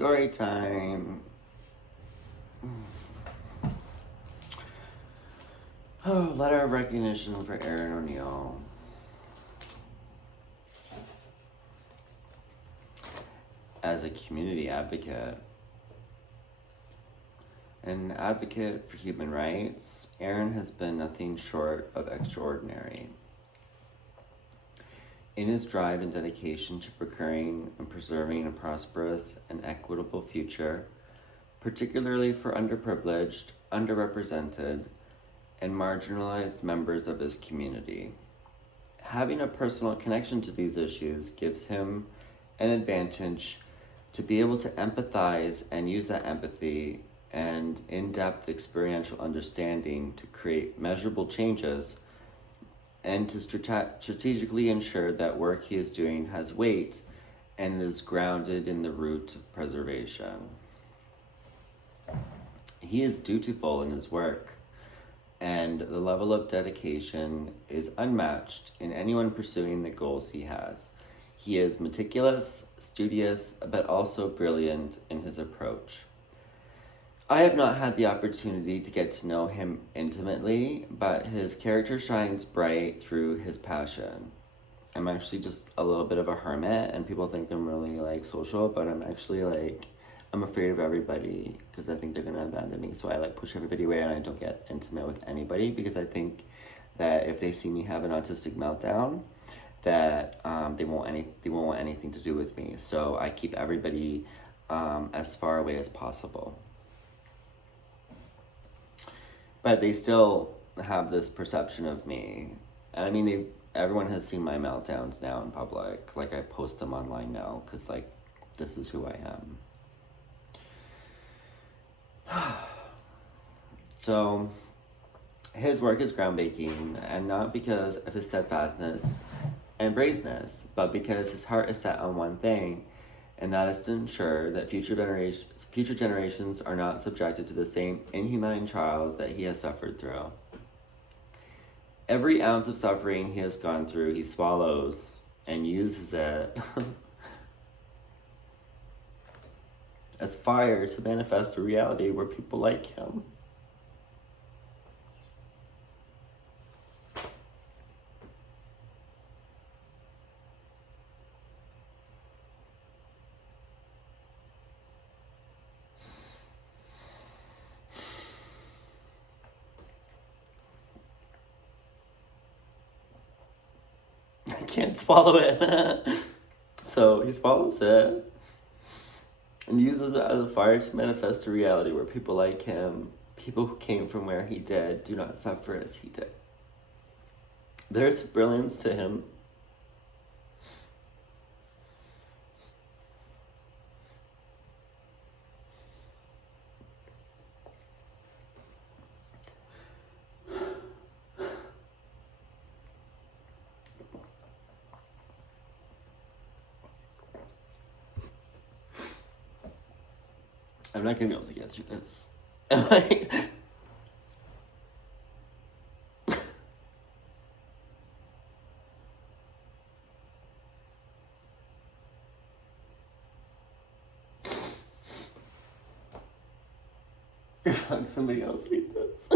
Story time. Oh, letter of recognition for Aaron O'Neill. As a community advocate, an advocate for human rights, Aaron has been nothing short of extraordinary. In his drive and dedication to procuring and preserving a prosperous and equitable future, particularly for underprivileged, underrepresented, and marginalized members of his community. Having a personal connection to these issues gives him an advantage to be able to empathize and use that empathy and in-depth experiential understanding to create measurable changes and to strategically ensure that work he is doing has weight and is grounded in the roots of preservation. He is dutiful in his work, and the level of dedication is unmatched in anyone pursuing the goals he has. He is meticulous, studious, but also brilliant in his approach. I have not had the opportunity to get to know him intimately, but his character shines bright through his passion. I'm actually just a little bit of a hermit, and people think I'm really social, but I'm actually I'm afraid of everybody because I think they're gonna abandon me. So I push everybody away, and I don't get intimate with anybody because I think that if they see me have an autistic meltdown, that they won't want anything to do with me. So I keep everybody as far away as possible. But they still have this perception of me. And I mean, everyone has seen my meltdowns now in public. I post them online now because, this is who I am. So, his work is groundbreaking, and not because of his steadfastness and bravenness, but because his heart is set on one thing, and that is to ensure that future generations are not subjected to the same inhumane trials that he has suffered through. Every ounce of suffering he has gone through, he swallows and uses it as fire to manifest a reality where people like him. I can't swallow it. So he swallows it and uses it as a fire to manifest a reality where people like him, people who came from where he did, do not suffer as he did. There's brilliance to him. I'm not gonna be able to get through this. Fuck, somebody else read this.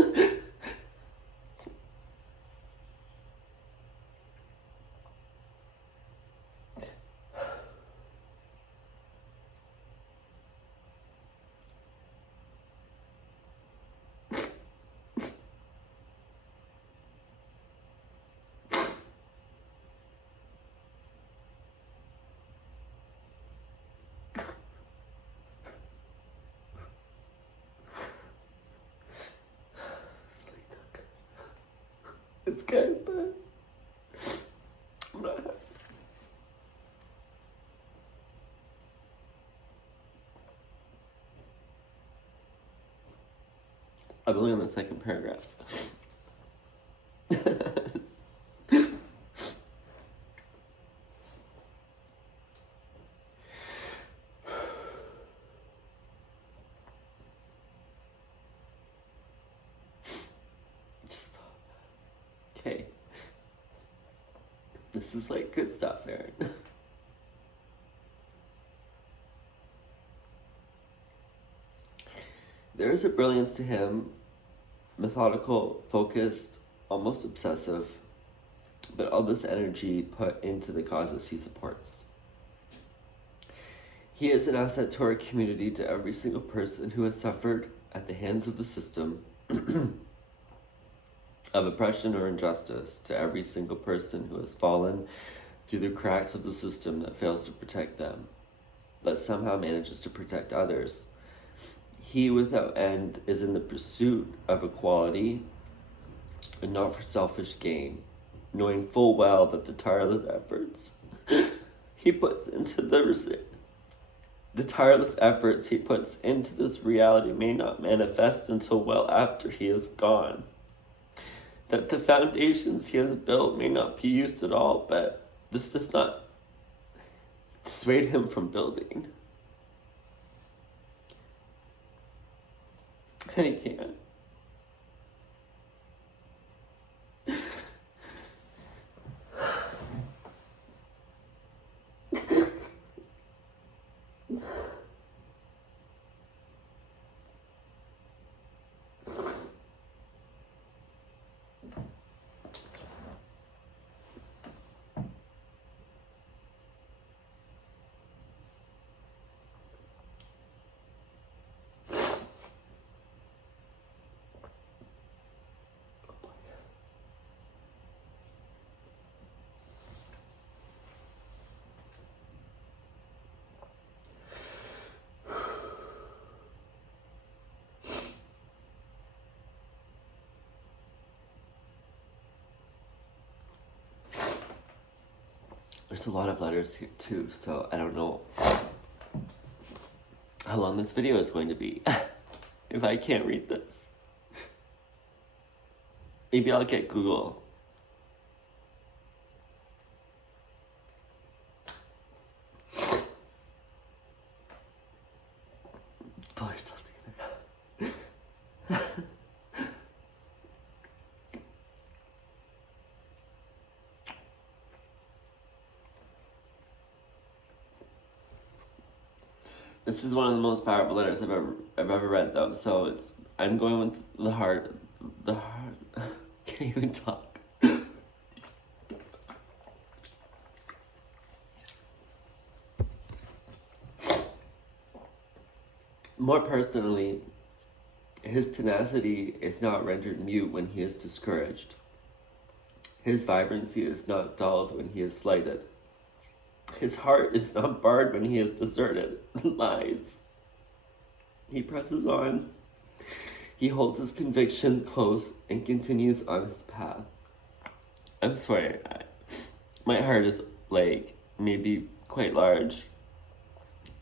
It's good, but I'm not happy. I'm only on the second paragraph. Okay. This is good stuff, Aaron. There is a brilliance to him, methodical, focused, almost obsessive, but all this energy put into the causes he supports. He is an asset to our community, to every single person who has suffered at the hands of the system of oppression or injustice, to every single person who has fallen through the cracks of the system that fails to protect them, but somehow manages to protect others. He without end is in the pursuit of equality and not for selfish gain, knowing full well that the tireless efforts he puts into this reality may not manifest until well after he is gone. That the foundations he has built may not be used at all, but this does not dissuade him from building. And he can't. There's a lot of letters here too, so I don't know how long this video is going to be if I can't read this. Maybe I'll get Google. Pull yourself together. This is one of the most powerful letters I've ever read, though. So I'm going with the heart. The heart. Can't even talk. More personally, his tenacity is not rendered mute when he is discouraged. His vibrancy is not dulled when he is slighted. His heart is not barred when he is deserted and lies. He presses on. He holds his conviction close and continues on his path. I'm sorry, my heart is like maybe quite large,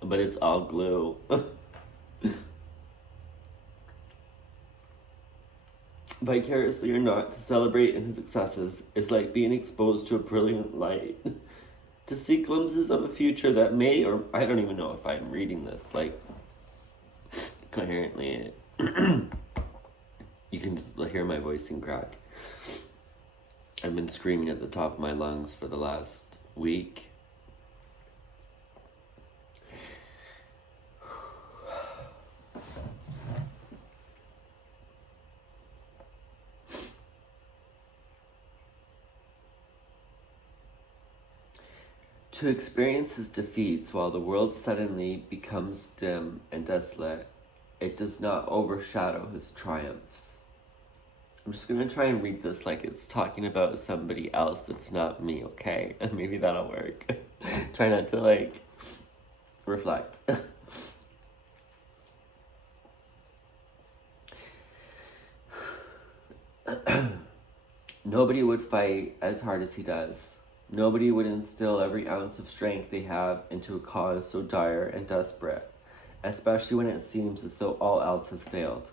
but it's all glue. Vicariously or not, to celebrate in his successes is like being exposed to a brilliant light. To see glimpses of a future that may, or I don't even know if I'm reading this like coherently. You can just hear my voice and crack. I've been screaming at the top of my lungs for the last week. To experience his defeats while the world suddenly becomes dim and desolate, it does not overshadow his triumphs. I'm just going to try and read this like it's talking about somebody else that's not me, okay? And maybe that'll work. Try not to, like, reflect. Nobody would fight as hard as he does. Nobody would instill every ounce of strength they have into a cause so dire and desperate, especially when it seems as though all else has failed.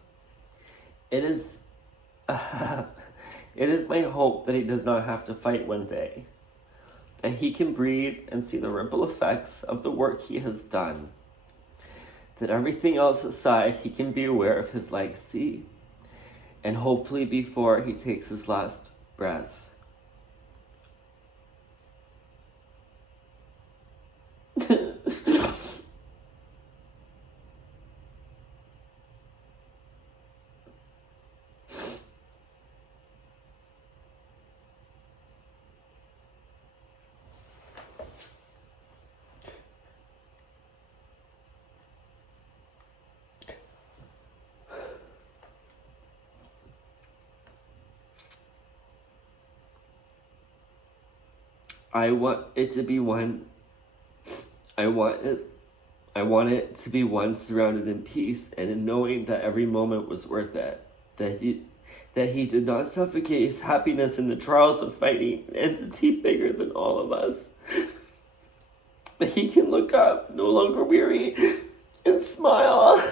It is my hope that he does not have to fight one day, that he can breathe and see the ripple effects of the work he has done, that everything else aside, he can be aware of his legacy, and hopefully before he takes his last breath, I want it to be one. I want it. I want it to be one surrounded in peace and in knowing that every moment was worth it. That he did not suffocate his happiness in the trials of fighting an entity bigger than all of us. That he can look up, no longer weary, and smile.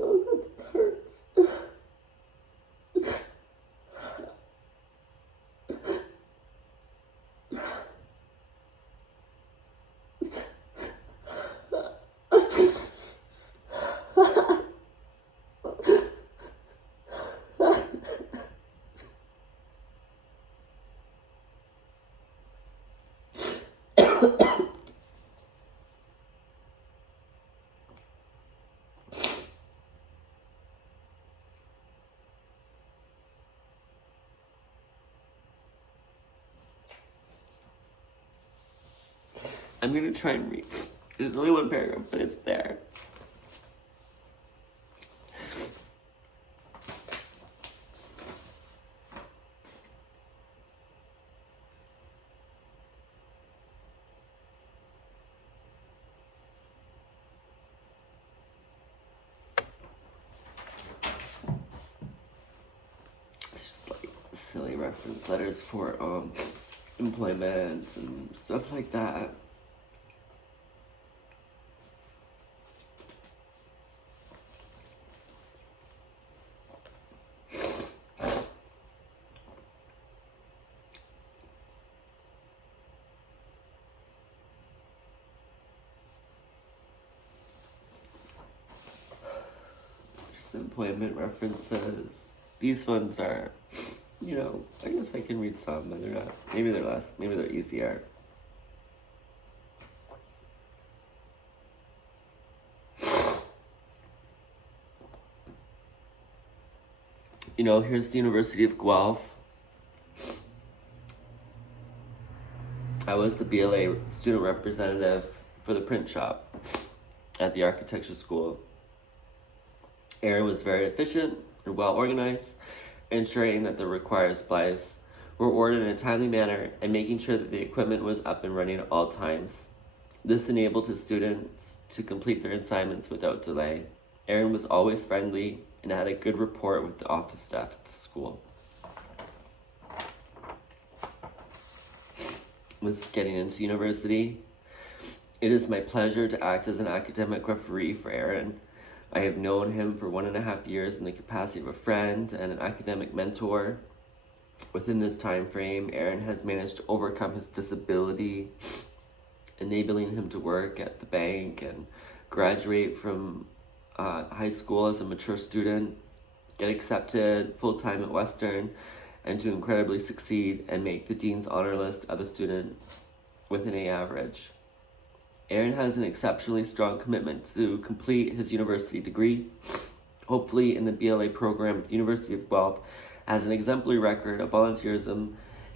Oh God, this hurts. I'm gonna try and read. There's only one paragraph, but it's there. It's just like silly reference letters for employment and stuff like that. Just employment references. These ones are, I guess I can read some, but they're not. Maybe they're less. Maybe they're easier. Here's the University of Guelph. I was the BLA student representative for the print shop at the architecture school. Aaron was very efficient and well organized, ensuring that the required supplies were ordered in a timely manner and making sure that the equipment was up and running at all times. This enabled his students to complete their assignments without delay. Aaron was always friendly and had a good rapport with the office staff at the school. With getting into university, it is my pleasure to act as an academic referee for Aaron. I have known him for 1.5 years in the capacity of a friend and an academic mentor. Within this time frame, Aaron has managed to overcome his disability, enabling him to work at the bank and graduate from high school as a mature student, get accepted full-time at Western, and to incredibly succeed and make the Dean's Honor List of a student with an A average. Aaron has an exceptionally strong commitment to complete his university degree, hopefully in the BLA program at the University of Guelph, has an exemplary record of volunteerism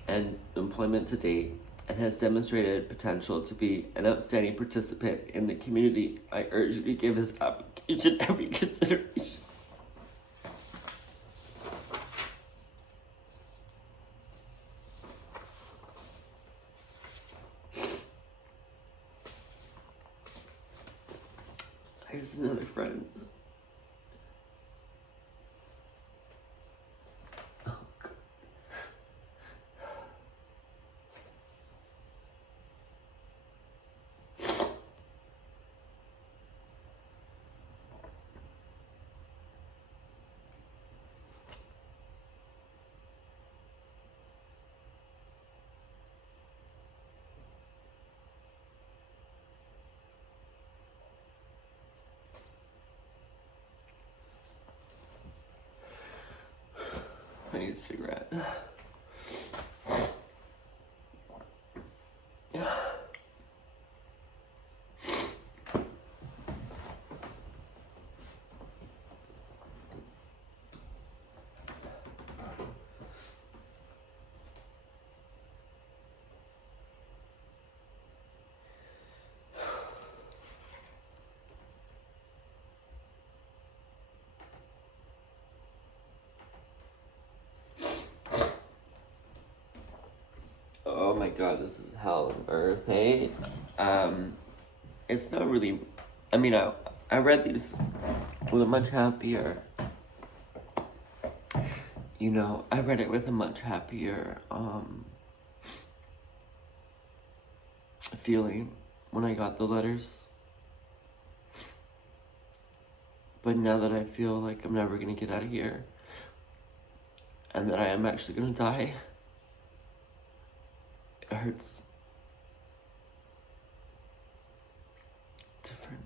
and employment to date, and has demonstrated potential to be an outstanding participant in the community. I urge you to give his application every consideration. Here's another friend. Oh, God. I need a cigarette. my god, this is hell on earth, eh? It's not really. I mean, I read these with a much happier. I read it with a much happier feeling when I got the letters. But now that I feel like I'm never gonna get out of here, and that I am actually gonna die, it hurts. Different.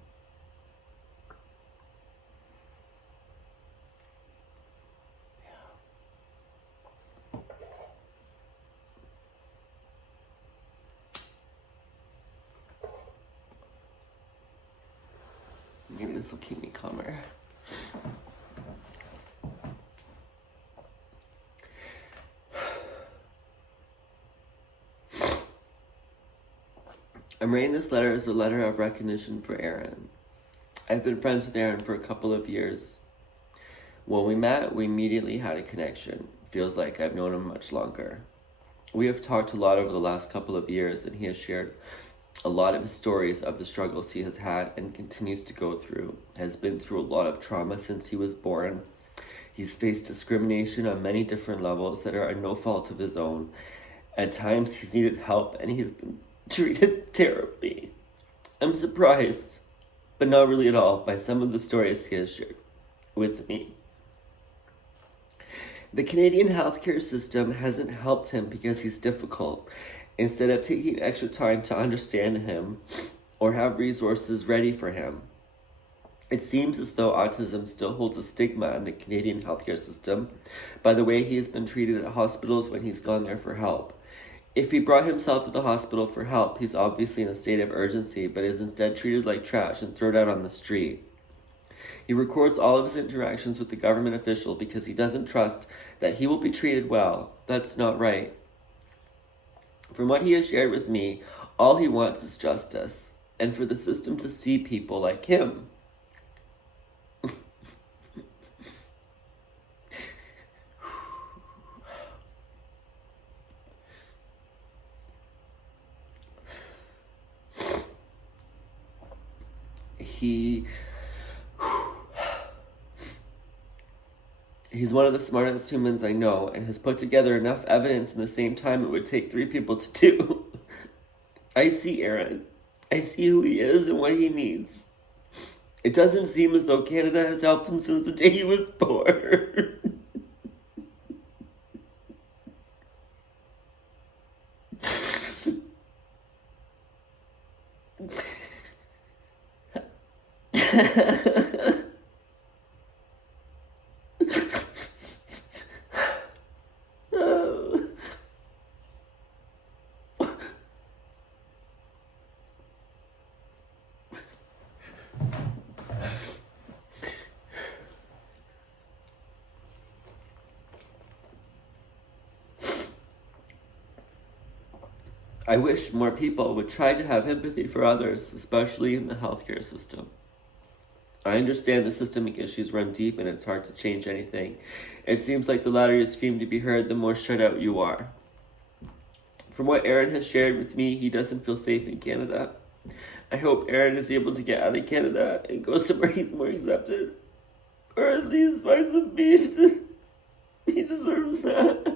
Maybe this will keep me calmer. I'm writing this letter as a letter of recognition for Aaron. I've been friends with Aaron for a couple of years. When we met, we immediately had a connection. Feels like I've known him much longer. We have talked a lot over the last couple of years, and he has shared a lot of his stories of the struggles he has had and continues to go through. Has been through a lot of trauma since he was born. He's faced discrimination on many different levels that are no fault of his own. At times he's needed help and he has been treated terribly. I'm surprised, but not really at all, by some of the stories he has shared with me. The Canadian healthcare system hasn't helped him because he's difficult. Instead of taking extra time to understand him or have resources ready for him. It seems as though autism still holds a stigma in the Canadian healthcare system by the way he has been treated at hospitals when he's gone there for help. If he brought himself to the hospital for help, he's obviously in a state of urgency, but is instead treated like trash and thrown out on the street. He records all of his interactions with the government official because he doesn't trust that he will be treated well. That's not right. From what he has shared with me, all he wants is justice, and for the system to see people like him. He's one of the smartest humans I know and has put together enough evidence in the same time it would take 3 people to do. I see Aaron. I see who he is and what he needs. It doesn't seem as though Canada has helped him since the day he was born. I wish more people would try to have empathy for others, especially in the healthcare system. I understand the systemic issues run deep and it's hard to change anything. It seems like the louder you scream to be heard, the more shut out you are. From what Aaron has shared with me, he doesn't feel safe in Canada. I hope Aaron is able to get out of Canada and go somewhere he's more accepted. Or at least find some peace. He deserves that.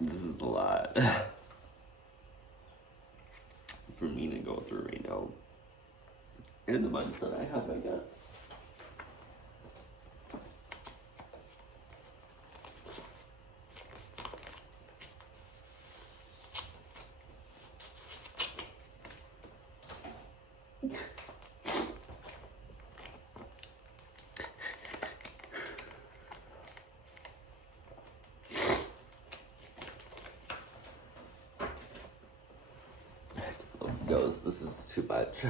This is a lot for me to go through right now. In the months that I have, I guess. pillows. This is too much.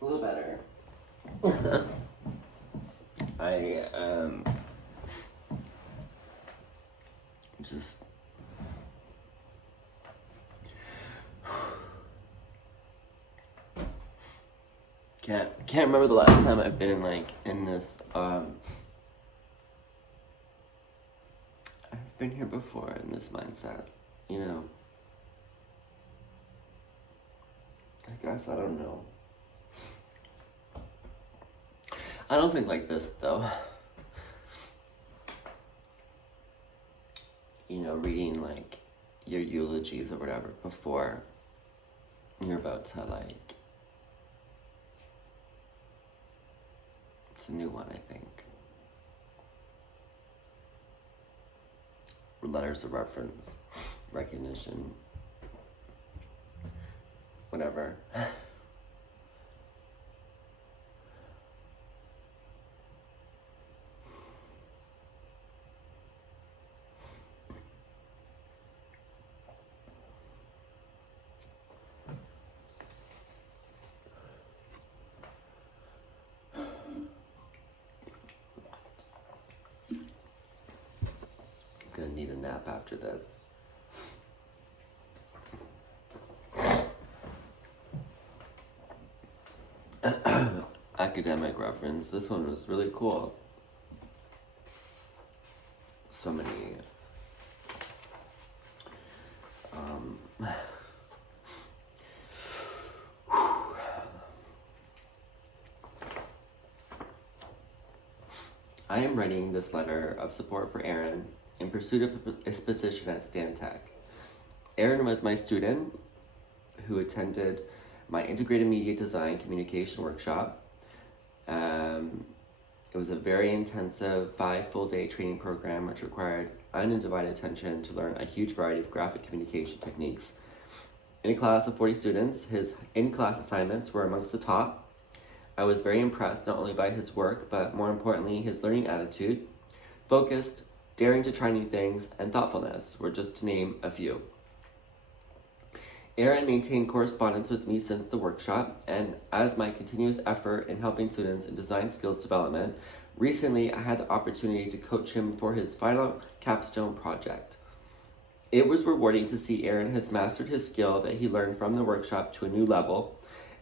A little better. I just can't remember the last time I've been in this I've been here before in this mindset, you know. I guess I don't know. I don't think like this though. You know, reading like your eulogies or whatever before you're about to like, it's a new one, I think. Letters of reference, recognition, whatever. Gonna need a nap after this. Academic reference. This one was really cool. So many I am writing this letter of support for Aaron in pursuit of his position at Stantec. Aaron was my student who attended my integrated media design communication workshop. It was a very intensive 5 full-day training program which required undivided attention to learn a huge variety of graphic communication techniques. In a class of 40 students, his in-class assignments were amongst the top. I was very impressed not only by his work, but more importantly, his learning attitude, focused, daring to try new things, and thoughtfulness were just to name a few. Aaron maintained correspondence with me since the workshop, and as my continuous effort in helping students in design skills development, recently I had the opportunity to coach him for his final capstone project. It was rewarding to see Aaron has mastered his skill that he learned from the workshop to a new level.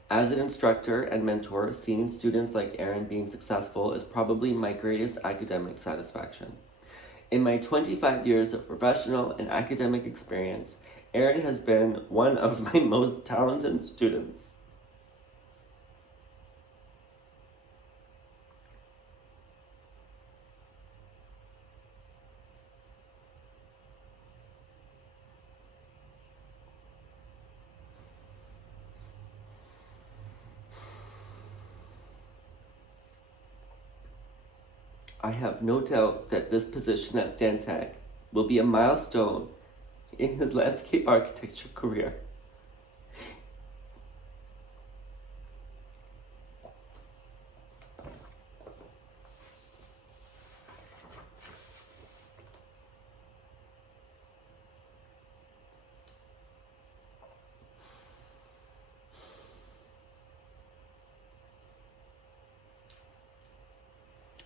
As an instructor and mentor, seeing students like Aaron being successful is probably my greatest academic satisfaction. In my 25 years of professional and academic experience, Aaron has been one of my most talented students. I have no doubt that this position at Stantec will be a milestone in his landscape architecture career.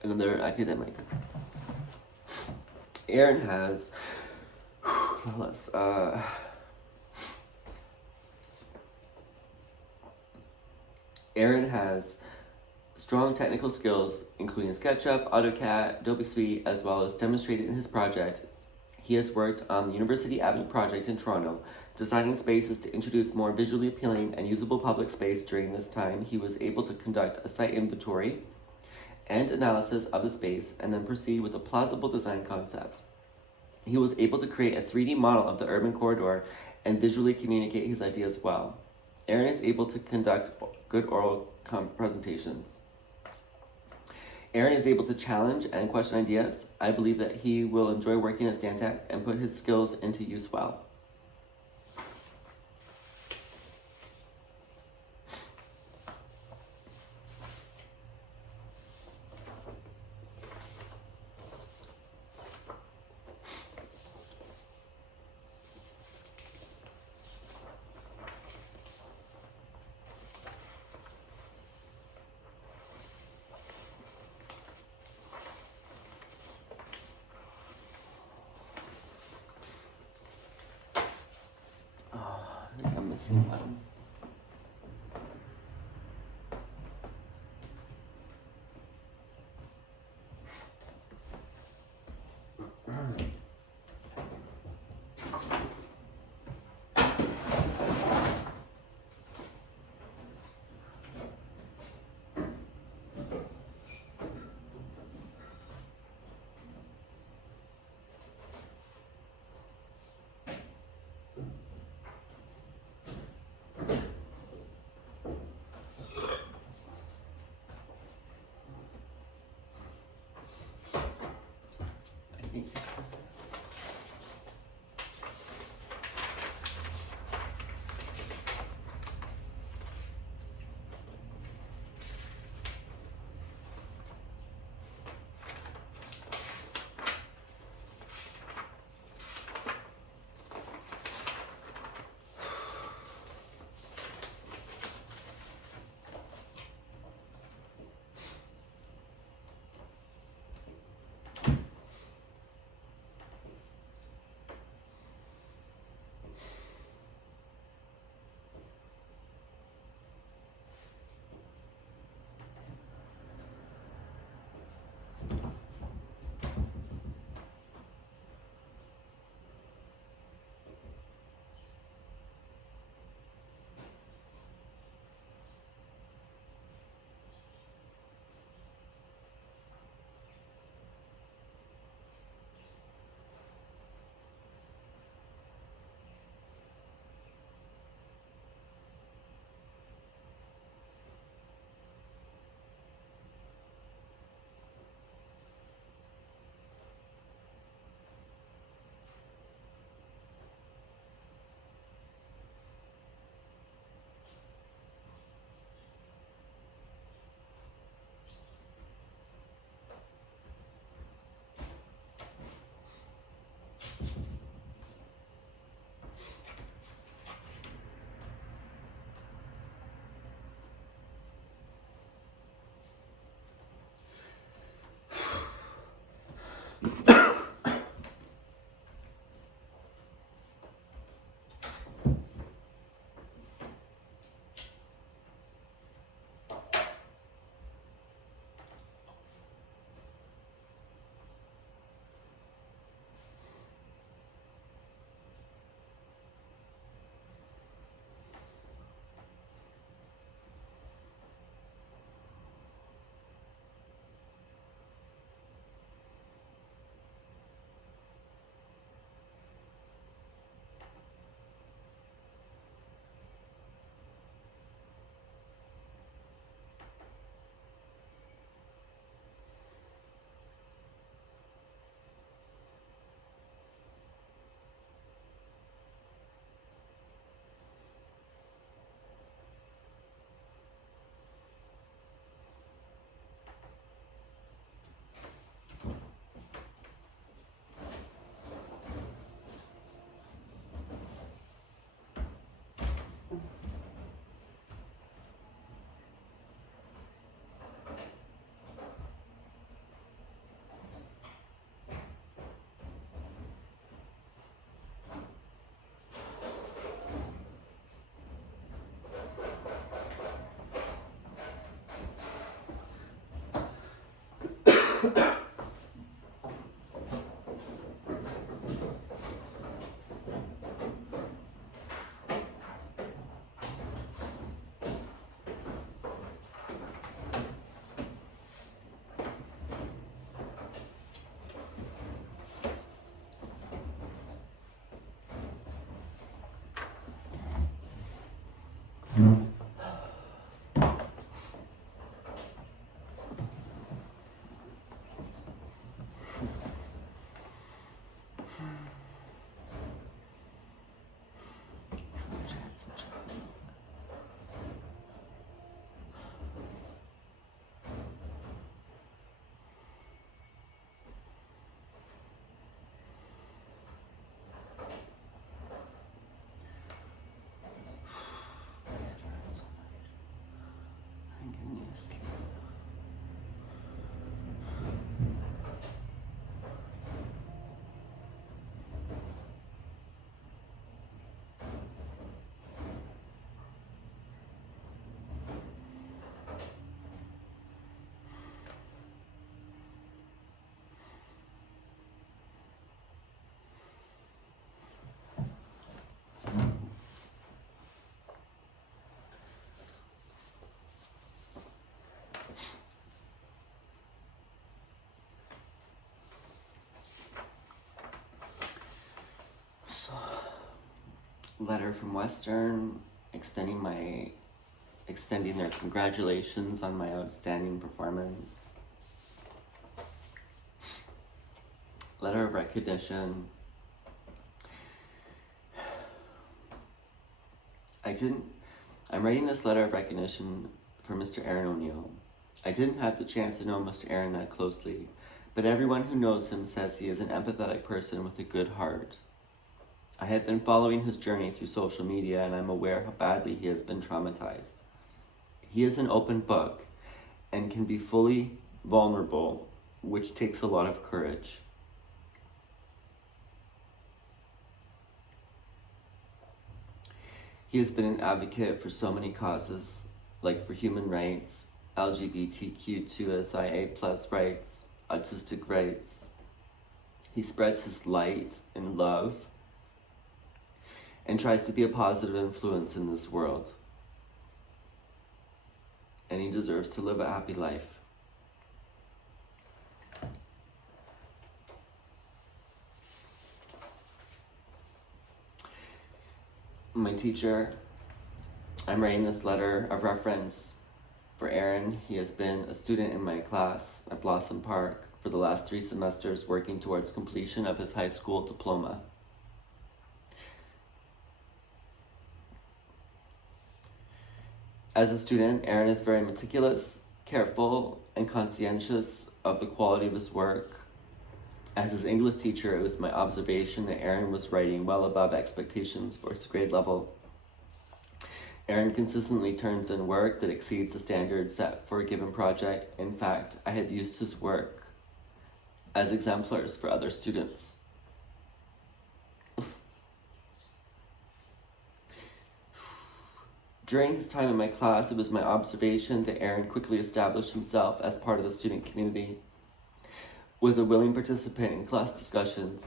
Another academic. Aaron has Aaron has strong technical skills, including SketchUp, AutoCAD, Adobe Suite, as well as demonstrated in his project. He has worked on the University Avenue project in Toronto, designing spaces to introduce more visually appealing and usable public space. During this time, he was able to conduct a site inventory and analysis of the space and then proceed with a plausible design concept. He was able to create a 3D model of the urban corridor and visually communicate his ideas well. Aaron is able to conduct good oral presentations. Aaron is able to challenge and question ideas. I believe that he will enjoy working at Stantec and put his skills into use well. I think I'm missing one. letter from Western extending their congratulations on my outstanding performance. Letter of recognition. I'm writing this letter of recognition for Mr. Aaron O'Neill. I didn't have the chance to know Mr. Aaron that closely, but everyone who knows him says he is an empathetic person with a good heart. I have been following his journey through social media, and I'm aware how badly he has been traumatized. He is an open book and can be fully vulnerable, which takes a lot of courage. He has been an advocate for so many causes, like for human rights, LGBTQ2SIA+ rights, autistic rights. He spreads his light and love and tries to be a positive influence in this world. And he deserves to live a happy life. My teacher, I'm writing this letter of reference for Aaron. He has been a student in my class at Blossom Park for the last 3 semesters, working towards completion of his high school diploma. As a student, Aaron is very meticulous, careful, and conscientious of the quality of his work. As his English teacher, it was my observation that Aaron was writing well above expectations for his grade level. Aaron consistently turns in work that exceeds the standards set for a given project. In fact, I had used his work as exemplars for other students. During his time in my class, it was my observation that Aaron quickly established himself as part of the student community, was a willing participant in class discussions,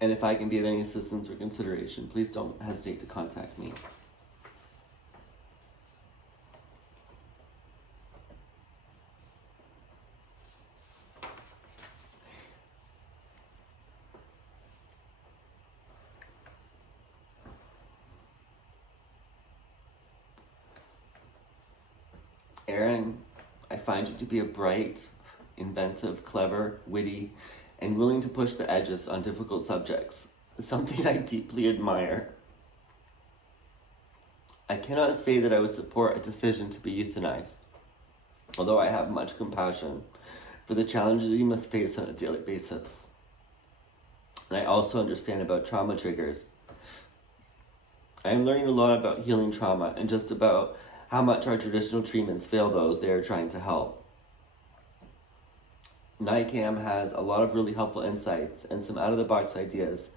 and if I can be of any assistance or consideration, please don't hesitate to contact me. Aaron, I find you to be a bright, inventive, clever, witty, and willing to push the edges on difficult subjects, something I deeply admire. I cannot say that I would support a decision to be euthanized, although I have much compassion for the challenges you must face on a daily basis. And I also understand about trauma triggers. I am learning a lot about healing trauma and just about how much our traditional treatments fail those they are trying to help. NICAM has a lot of really helpful insights and some out-of-the-box ideas.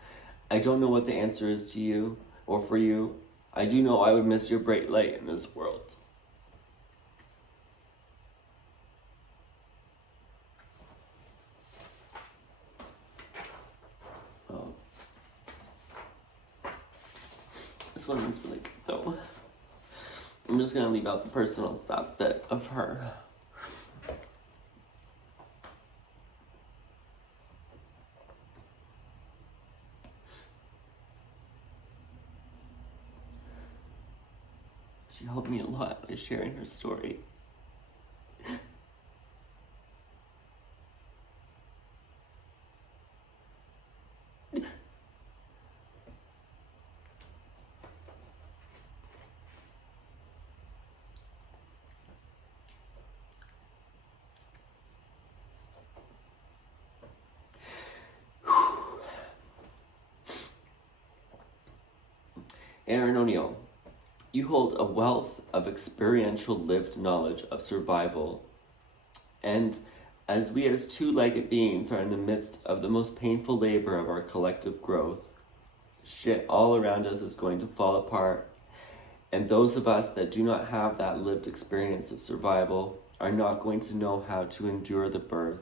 I don't know what the answer is to you or for you. I do know I would miss your bright light in this world. Oh. This one is really good though. I'm just gonna leave out the personal stuff of her. She helped me a lot by sharing her story. Aaron O'Neill, you hold a wealth of experiential lived knowledge of survival, and as we as two-legged beings are in the midst of the most painful labor of our collective growth, shit all around us is going to fall apart, and those of us that do not have that lived experience of survival are not going to know how to endure the birth.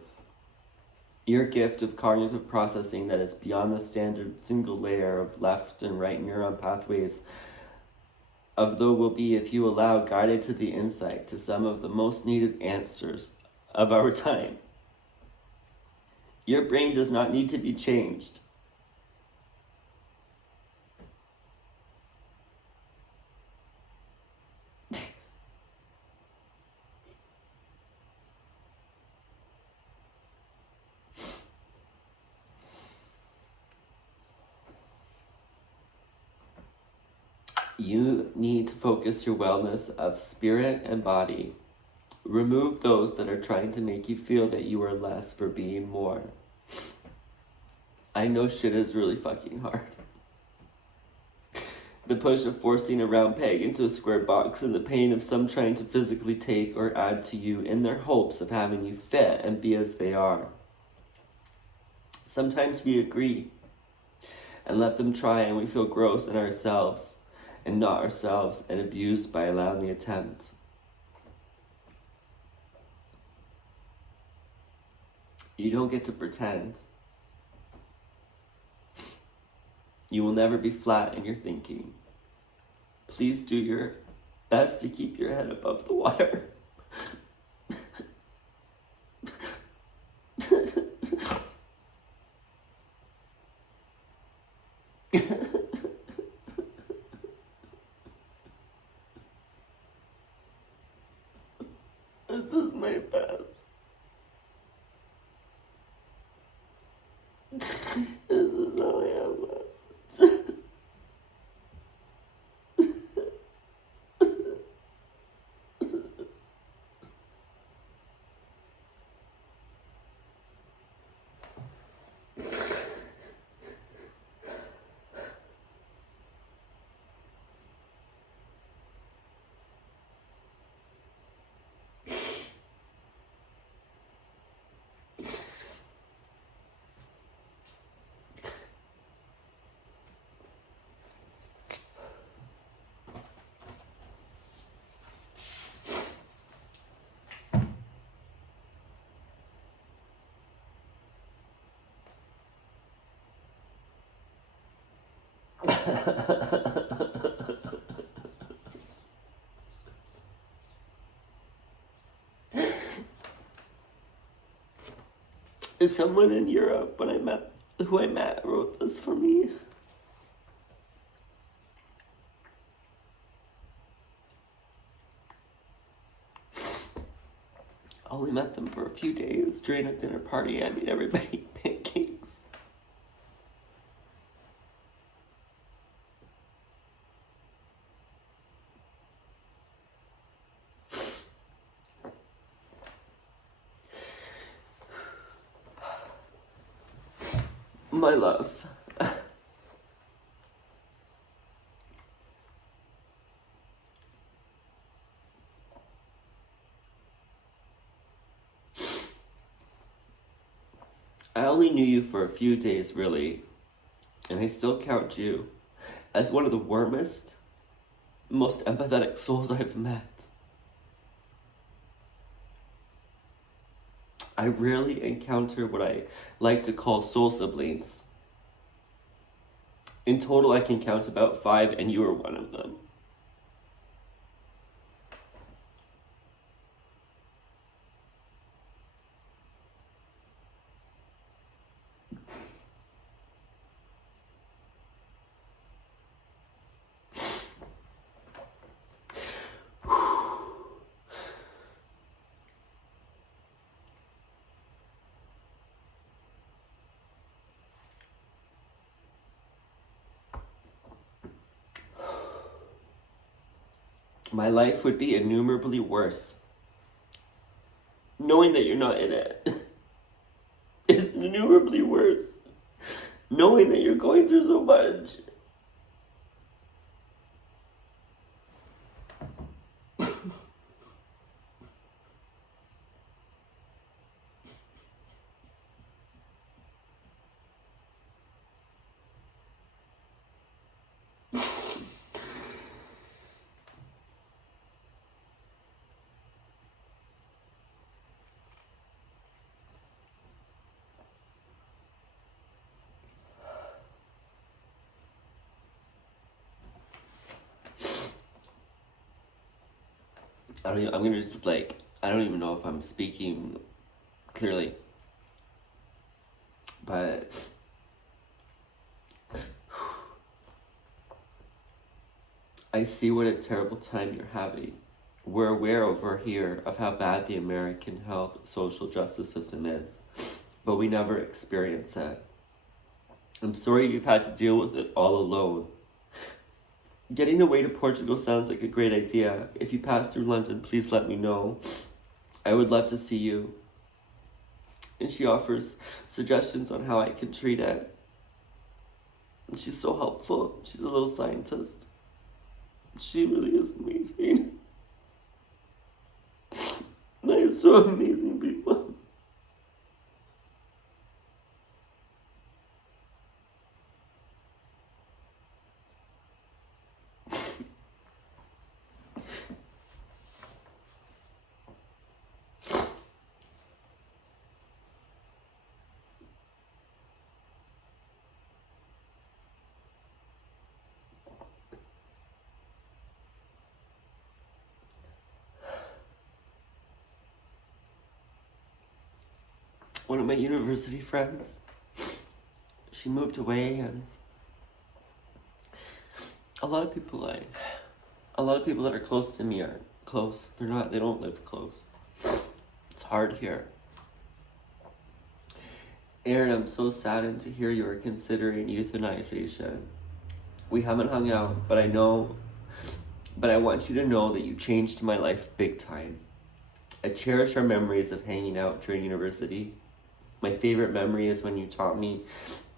Your gift of cognitive processing that is beyond the standard single layer of left and right neuron pathways of though will be, if you allow, guided to the insight to some of the most needed answers of our time. Your brain does not need to be changed. You need to focus your wellness of spirit and body. Remove those that are trying to make you feel that you are less for being more. I know shit is really fucking hard. The push of forcing a round peg into a square box and the pain of some trying to physically take or add to you in their hopes of having you fit and be as they are. Sometimes we agree and let them try, and we feel gross in ourselves and not ourselves and abused by allowing the attempt. You don't get to pretend. You will never be flat in your thinking. Please do your best to keep your head above the water. This is my best. This is all I have left. Someone in Europe, who I met, wrote this for me. I only met them for a few days. During a dinner party, I made everybody eat pancakes. My love. I only knew you for a few days, really, and I still count you as one of the warmest, most empathetic souls I've met. I rarely encounter what I like to call soul siblings. In total, I can count about 5, and you are one of them. My life would be innumerably worse knowing that you're not in it. It's innumerably worse knowing that you're going through so much. I'm gonna just I don't even know if I'm speaking clearly, but I see what a terrible time you're having. We're aware over here of how bad the American health social justice system is, but we never experience it. I'm sorry you've had to deal with it all alone. Getting away to Portugal sounds like a great idea. If you pass through London, please let me know. I would love to see you. And she offers suggestions on how I can treat it. And she's so helpful. She's a little scientist. She really is amazing. They are so amazing people. One of my university friends, she moved away, and a lot of people that are close to me are close. They don't live close. It's hard here. Aaron, I'm so saddened to hear you are considering euthanization. We haven't hung out, but I want you to know that you changed my life big time. I cherish our memories of hanging out during university. My favorite memory is when you taught me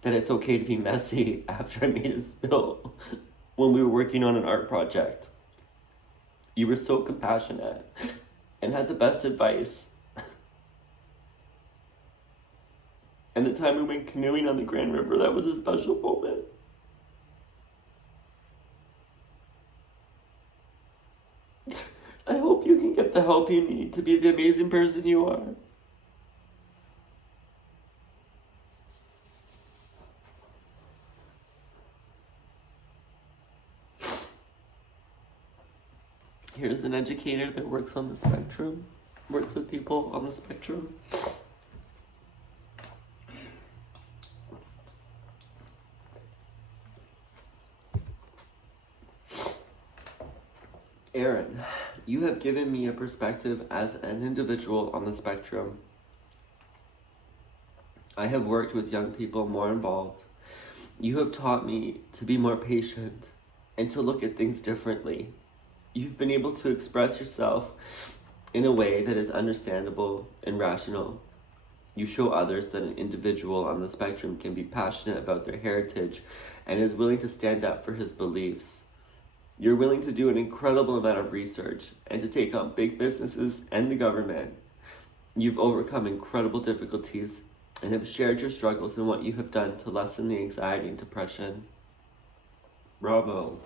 that it's okay to be messy after I made a spill when we were working on an art project. You were so compassionate and had the best advice. And the time we went canoeing on the Grand River, that was a special moment. I hope you can get the help you need to be the amazing person you are. Here's an educator that works on the spectrum, works with people on the spectrum. Aaron, you have given me a perspective as an individual on the spectrum. I have worked with young people more involved. You have taught me to be more patient and to look at things differently. You've been able to express yourself in a way that is understandable and rational. You show others that an individual on the spectrum can be passionate about their heritage and is willing to stand up for his beliefs. You're willing to do an incredible amount of research and to take on big businesses and the government. You've overcome incredible difficulties and have shared your struggles and what you have done to lessen the anxiety and depression. Bravo.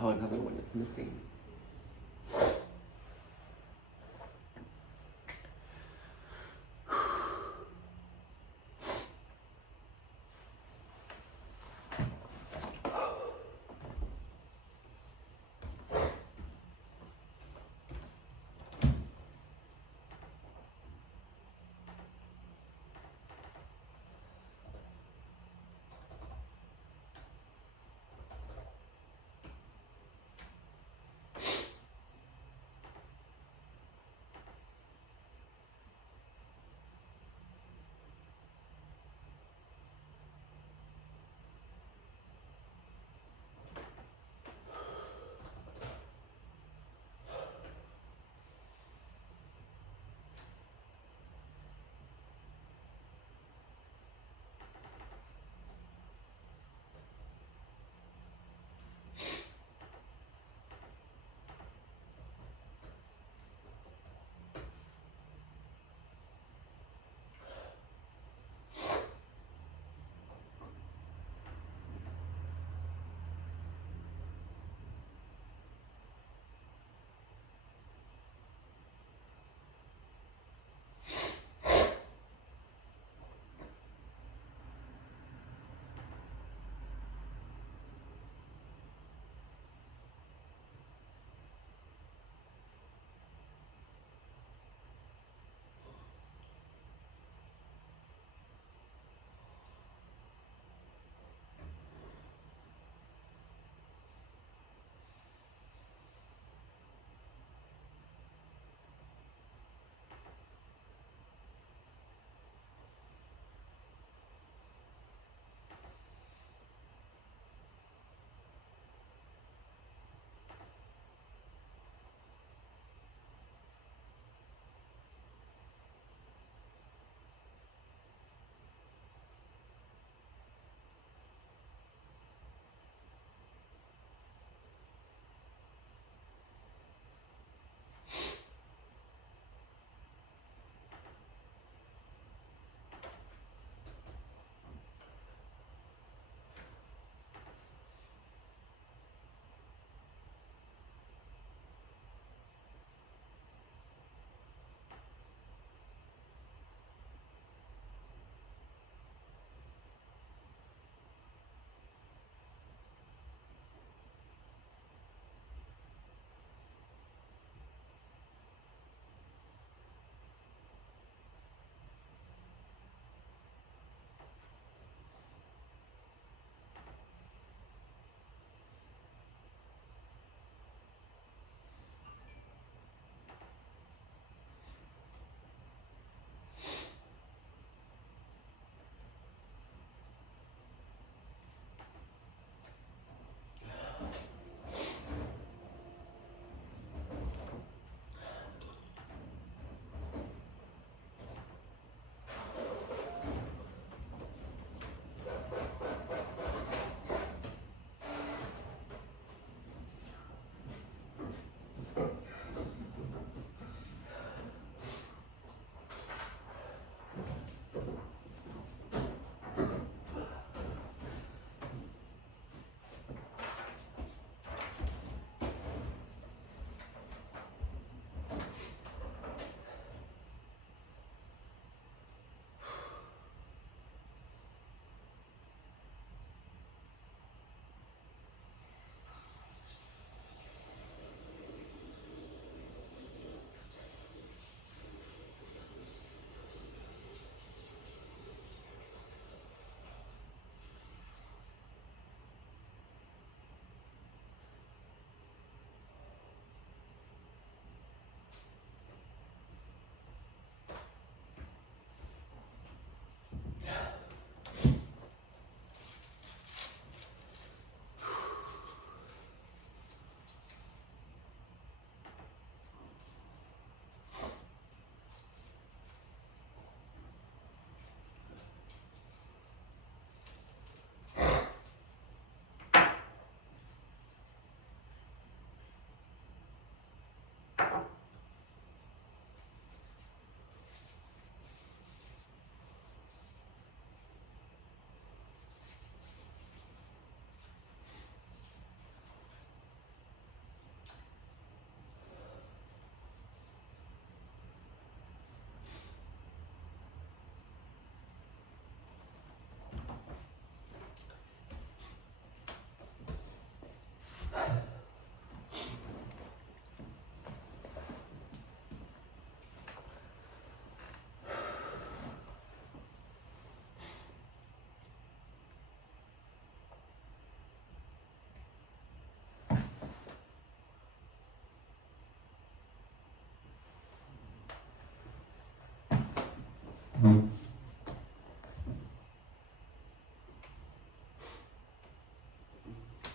Oh, another one is missing.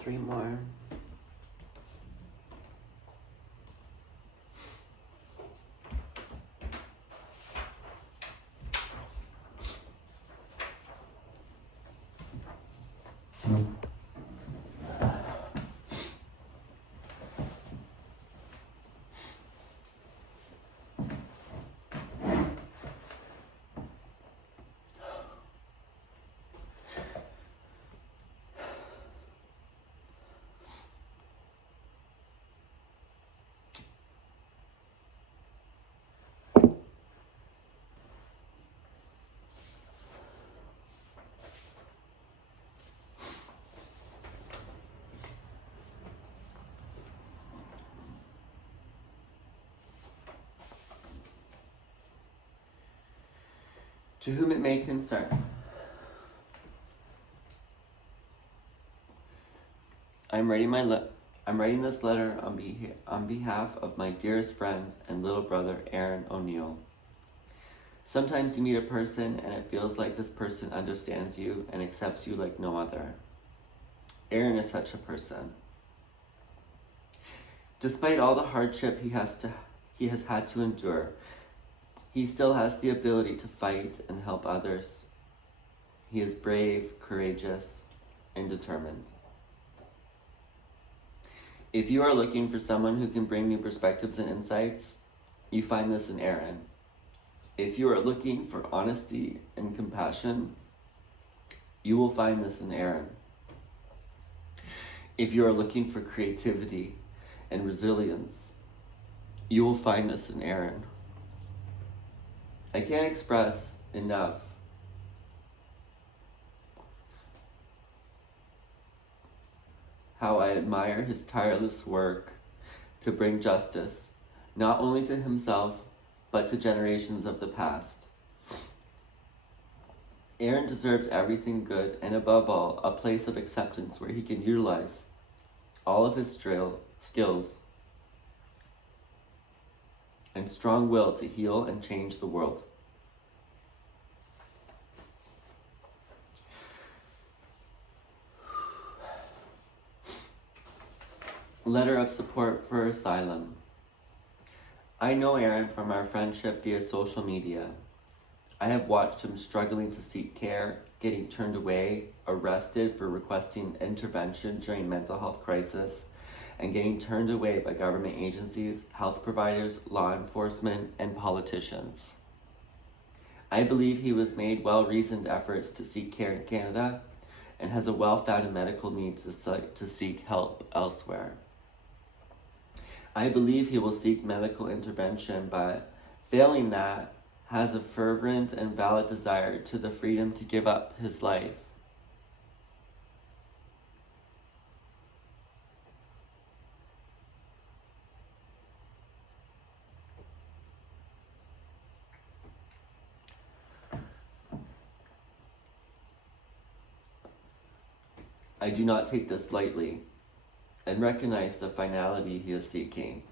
3 more. To whom it may concern. I'm writing this letter on behalf of my dearest friend and little brother, Aaron O'Neill. Sometimes you meet a person and it feels like this person understands you and accepts you like no other. Aaron is such a person. Despite all the hardship he has had to endure, he still has the ability to fight and help others. He is brave, courageous, and determined. If you are looking for someone who can bring new perspectives and insights, you find this in Aaron. If you are looking for honesty and compassion, you will find this in Aaron. If you are looking for creativity and resilience, you will find this in Aaron. I can't express enough how I admire his tireless work to bring justice, not only to himself, but to generations of the past. Aaron deserves everything good and, above all, a place of acceptance where he can utilize all of his skills and strong will to heal and change the world. Letter of support for asylum. I know Aaron from our friendship via social media. I have watched him struggling to seek care, getting turned away, arrested for requesting intervention during mental health crisis, and getting turned away by government agencies, health providers, law enforcement, and politicians. I believe he was made well-reasoned efforts to seek care in Canada and has a well-founded medical need to seek help elsewhere. I believe he will seek medical intervention, but failing that, has a fervent and valid desire to the freedom to give up his life. I do not take this lightly and recognize the finality he is seeking.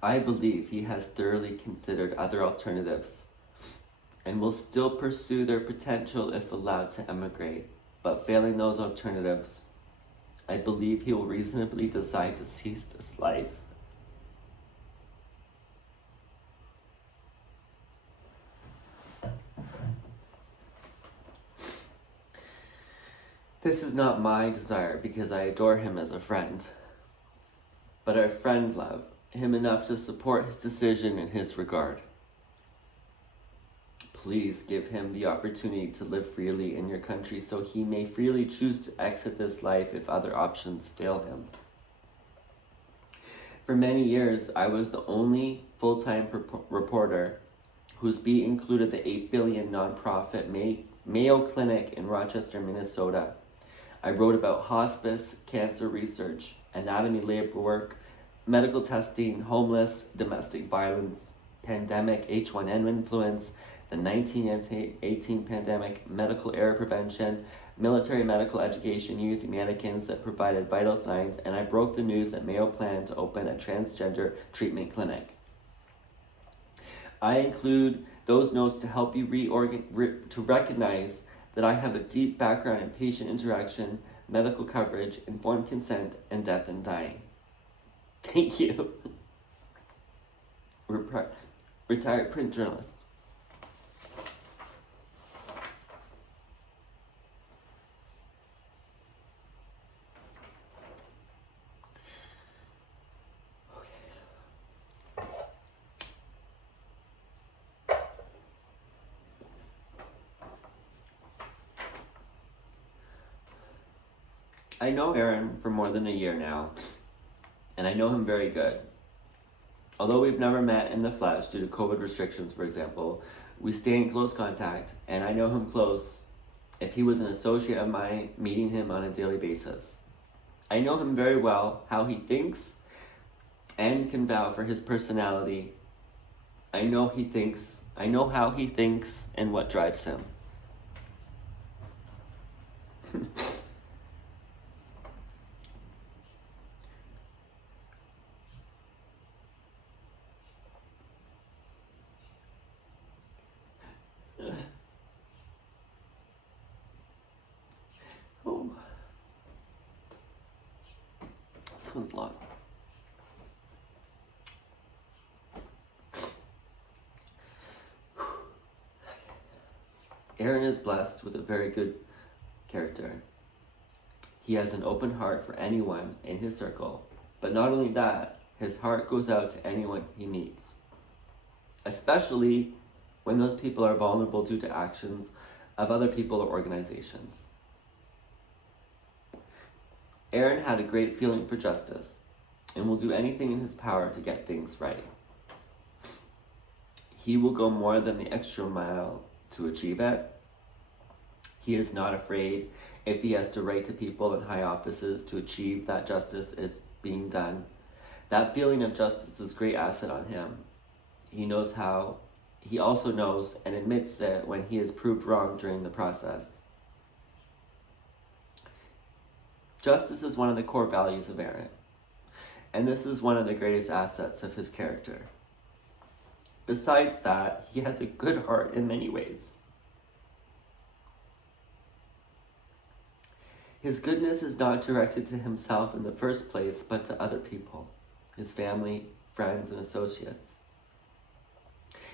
I believe he has thoroughly considered other alternatives and will still pursue their potential if allowed to emigrate, but failing those alternatives, I believe he will reasonably decide to cease this life. This is not my desire because I adore him as a friend, but our friend love him enough to support his decision in his regard. Please give him the opportunity to live freely in your country so he may freely choose to exit this life if other options fail him. For many years, I was the only full-time reporter whose beat included the $8 billion nonprofit Mayo Clinic in Rochester, Minnesota. I wrote about hospice, cancer research, anatomy labor work, medical testing, homeless, domestic violence, pandemic, H1N1 influence, the 1918 pandemic, medical error prevention, military medical education using mannequins that provided vital signs, and I broke the news that Mayo planned to open a transgender treatment clinic. I include those notes to help you to recognize that I have a deep background in patient interaction, medical coverage, informed consent, and death and dying. Thank you. Retired print journalist. I know Aaron for more than a year now, and I know him very good. Although we've never met in the flesh due to COVID restrictions, for example, we stay in close contact, and I know him close if he was an associate of mine, meeting him on a daily basis. I know him very well, how he thinks, and can vouch for his personality. I know how he thinks and what drives him. Oh. This one's long. Aaron is blessed with a very good character. He has an open heart for anyone in his circle, but not only that, his heart goes out to anyone he meets, especially when those people are vulnerable due to actions of other people or organizations. Aaron had a great feeling for justice and will do anything in his power to get things right. He will go more than the extra mile to achieve it. He is not afraid if he has to write to people in high offices to achieve that justice is being done. That feeling of justice is a great asset on him. He also knows and admits it when he is proved wrong during the process. Justice is one of the core values of Aaron, and this is one of the greatest assets of his character. Besides that, he has a good heart in many ways. His goodness is not directed to himself in the first place, but to other people, his family, friends, and associates.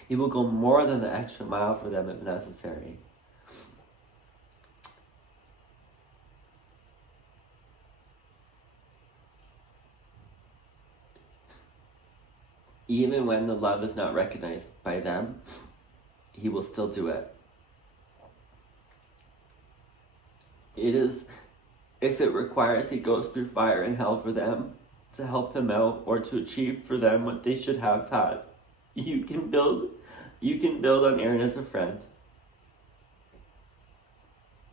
He will go more than the extra mile for them if necessary. Even when the love is not recognized by them, he will still do it. If it requires he goes through fire and hell for them, to help them out or to achieve for them what they should have had. You can build on Aaron as a friend.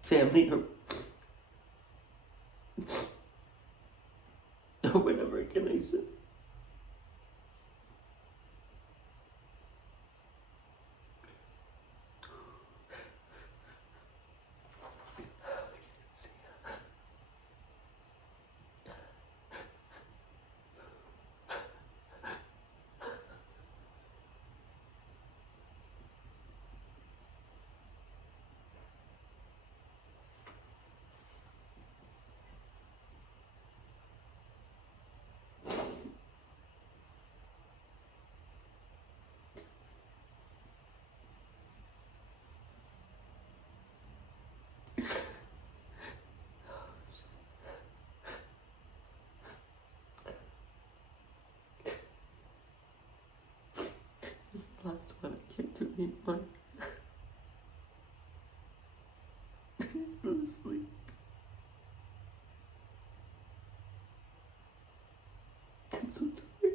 Family or whatever connection. This is the last one. I can't do anymore. Go to sleep. I'm so tired.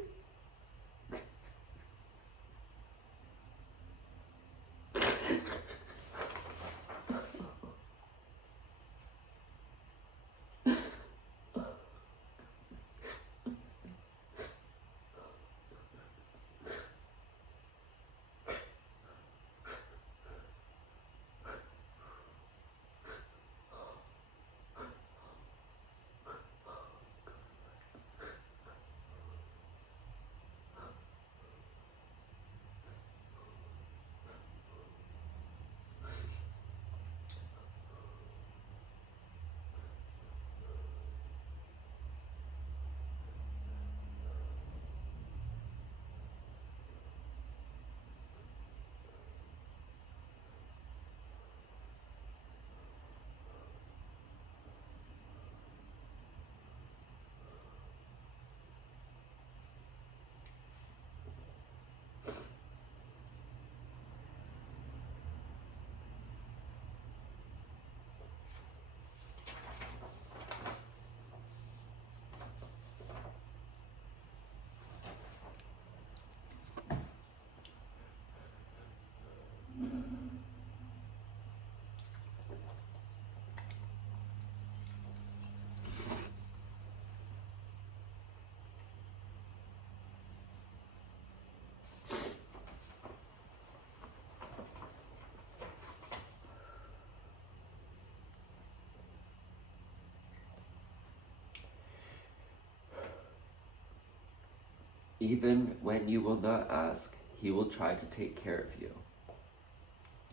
Even when you will not ask, he will try to take care of you.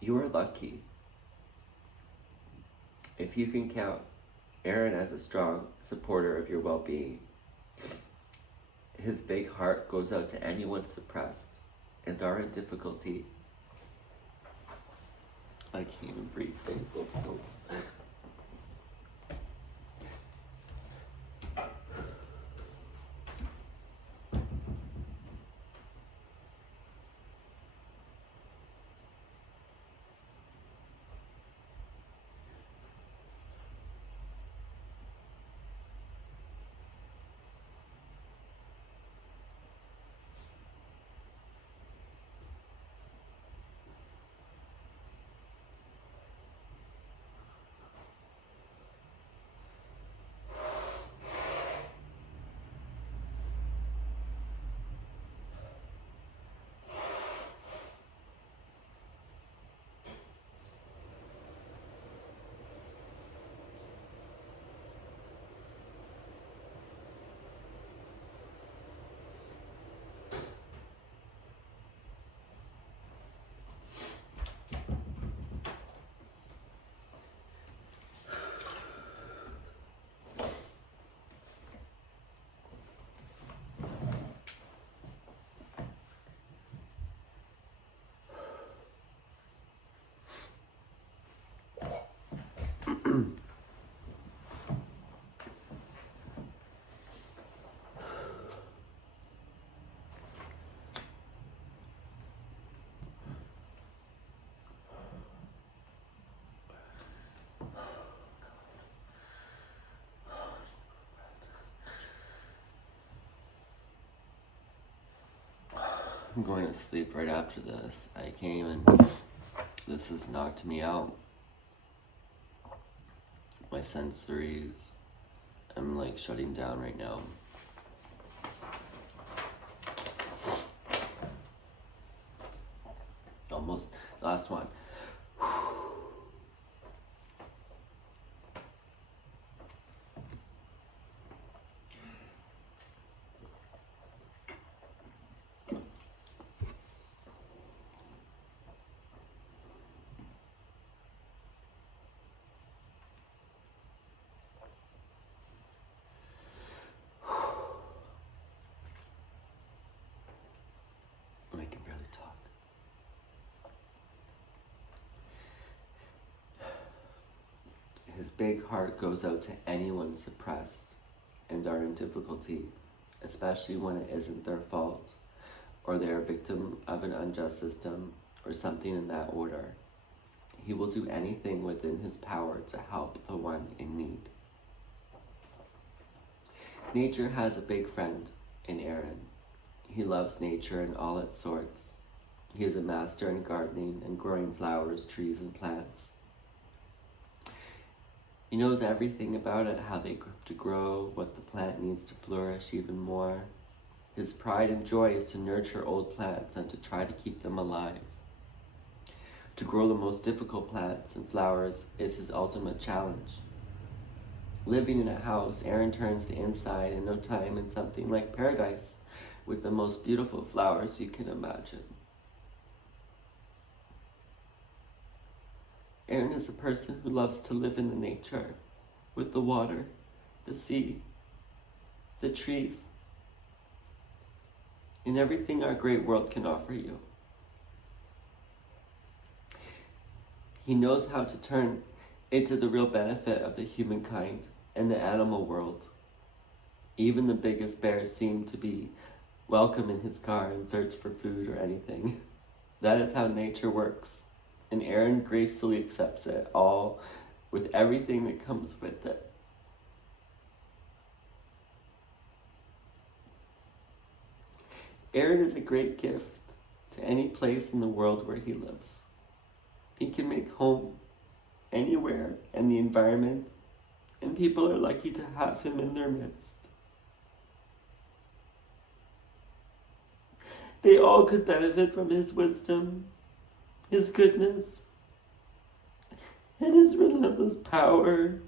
You are lucky if you can count Aaron as a strong supporter of your well-being. His big heart goes out to anyone suppressed and are in difficulty. I can't even breathe. I'm going to sleep right after this. I came and this has knocked me out. My sensories, I'm like shutting down right now. Almost, last one. I can barely talk. His big heart goes out to anyone suppressed and are in difficulty, especially when it isn't their fault, or they are a victim of an unjust system, or something in that order. He will do anything within his power to help the one in need. Nature has a big friend in Aaron. He loves nature in all its sorts. He is a master in gardening and growing flowers, trees, and plants. He knows everything about it, how they have to grow, what the plant needs to flourish even more. His pride and joy is to nurture old plants and to try to keep them alive. To grow the most difficult plants and flowers is his ultimate challenge. Living in a house, Aaron turns the inside in no time in something like paradise, with the most beautiful flowers you can imagine. Aaron is a person who loves to live in the nature, with the water, the sea, the trees, and everything our great world can offer you. He knows how to turn into the real benefit of the humankind and the animal world. Even the biggest bears seem to be welcome in his car in search for food or anything. That is how nature works, and Aaron gracefully accepts it all with everything that comes with it. Aaron is a great gift to any place in the world where he lives. He can make home anywhere in the environment, and people are lucky to have him in their midst. They all could benefit from his wisdom, his goodness, and his relentless power.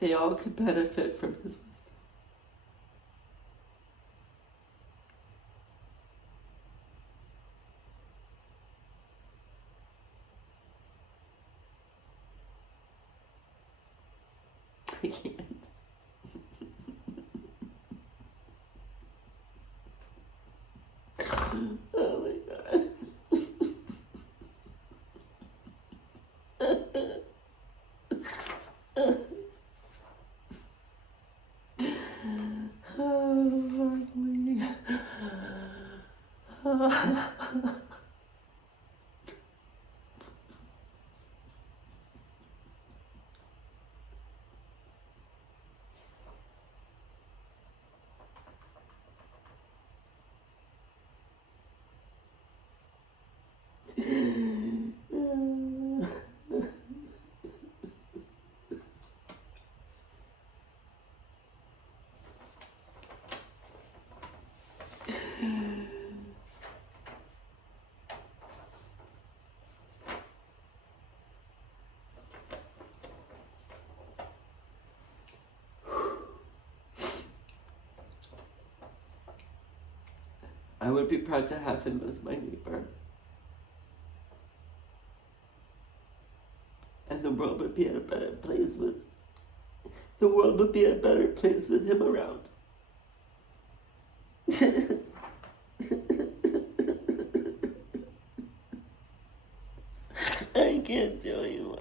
They all could benefit from his wisdom. I can't. Oh my god. Oh, fuck me. I would be proud to have him as my neighbor. And the world would be a better place with him around. I can't do anymore.